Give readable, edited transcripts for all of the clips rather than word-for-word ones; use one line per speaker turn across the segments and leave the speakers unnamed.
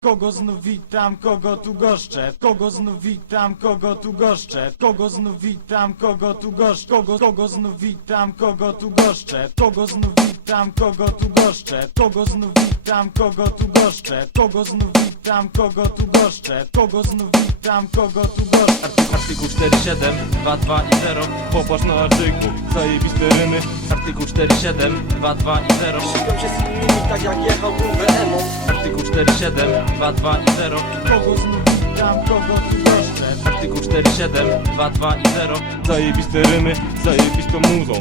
Kogo znów witam, kogo tu goszczę? Kogo znów witam, kogo tu goszczę? Kogo znów witam, kogo tu goszczę? Kogo znów witam, kogo tu goszczę? Kogo znów witam, kogo tu goszczę? Kogo znów witam, kogo tu goszczę? Kogo znów witam, kogo tu goszczę? Kogo znów witam, kogo tu goszczę?
Artykuł 47, 2, 2 i 0. Popatrz na artykuł, zajebiste rymy. Artykuł 47, 2, 2 i 0.
Ścigam się z innymi tak jak jechałbym WMO.
Artykuł 47, 2, 2 i 0.
Kogo znów witam, kogo tu goszczę?
Artykuł 47, 2, 2 i 0. Zajebiste rymy, zajebistą muzą.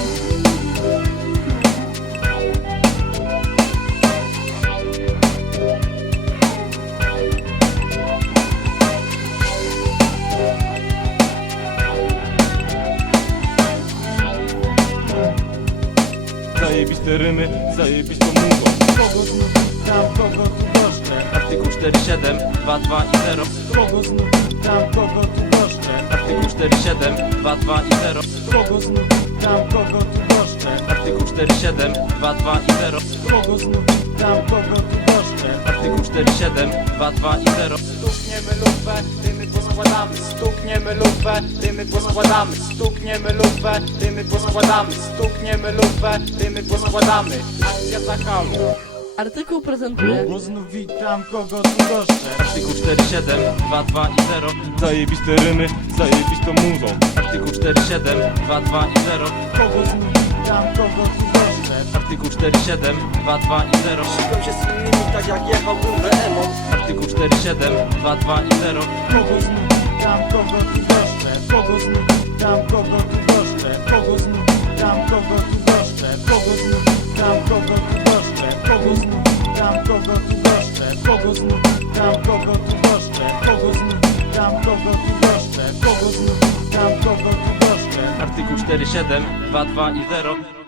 Zajebiste rymy, zajebistą muzą.
Kogo znów witam, kogo tu goszczę?
Artykuł 47, 2, 2 i 0.
Kogo znów witam, kogo tu goszczę?
Artykuł 47, 2, 2 i 0.
Kogo znów witam, kogo tu goszczę?
Artykuł 47, 2, 2 i 0.
Kogo znów witam, kogo tu goszczę?
Artykuł 47, 2, 2 i 0.
Stukniemy lufę, dymy poskładamy. Stukniemy lufę, dymy poskładamy. Stukniemy lufę, dymy poskładamy. Stukniemy lufę, dymy poskładamy. Akcja zakalu.
Artykuł prezentuje
Kogo znów witam, kogo tu goszczę?
Artykuł 47, 2, 2 i 0. Zajebiste rymy, zajebistą muzą. Artykuł 47, 2, 2 i 0.
Kogo znów witam, kogo tu goszczę?
Artykuł 47, 2, 2 i 0.
Ścigam się z innymi tak jak jechałbym WMO.
Artykuł 47, 2, 2 i 0.
Kogo znów witam, kogo tu goszczę? Kogo znów witam, kogo tu goszczę? Kogo znów witam, kogo tu goszczę? Kogo znów witam, kogo tu goszczę? Kogo znów witam, kogo tu goszczę? Kogo znów witam, kogo tu goszczę? Kogo znów witam, kogo tu goszczę? Kogo znów witam, kogo tu goszczę?
Artykuł 47, 2, 2 i 0.